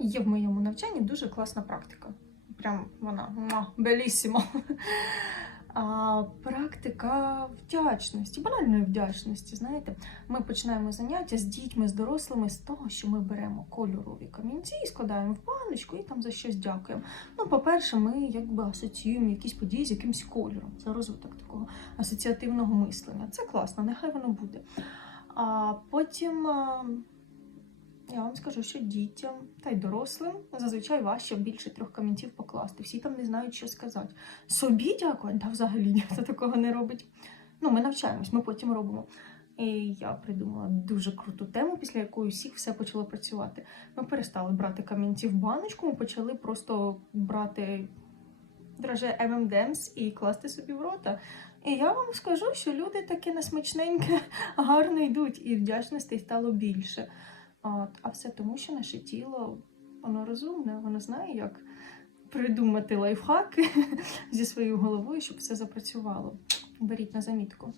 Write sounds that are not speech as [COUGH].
Є в моєму навчанні дуже класна практика. Прям вона белісімо. А, практика вдячності, банальної вдячності. Знаєте, ми починаємо заняття з дітьми, з дорослими з того, що ми беремо кольорові камінці і складаємо в баночку і там за щось дякуємо. Ну, по-перше, ми якби асоціюємо якісь події з якимсь кольором. Це розвиток такого асоціативного мислення. Це класно, нехай воно буде. А потім я вам скажу, що дітям та й дорослим зазвичай важче більше трьох камінців покласти. Всі там не знають, що сказати. Собі дякую, та взагалі ніхто такого не робить. Ну, ми навчаємось, ми потім робимо. І я придумала дуже круту тему, після якої всіх все почало працювати. Ми перестали брати камінці в баночку, ми почали просто брати драже M&M's і класти собі в рота. І я вам скажу, що люди таке несмачненьке [LAUGHS] гарно йдуть, і вдячностей стало більше. От, а все тому, що наше тіло воно розумне, воно знає, як придумати лайфхаки [LAUGHS] зі своєю головою, щоб все запрацювало. Беріть на замітку.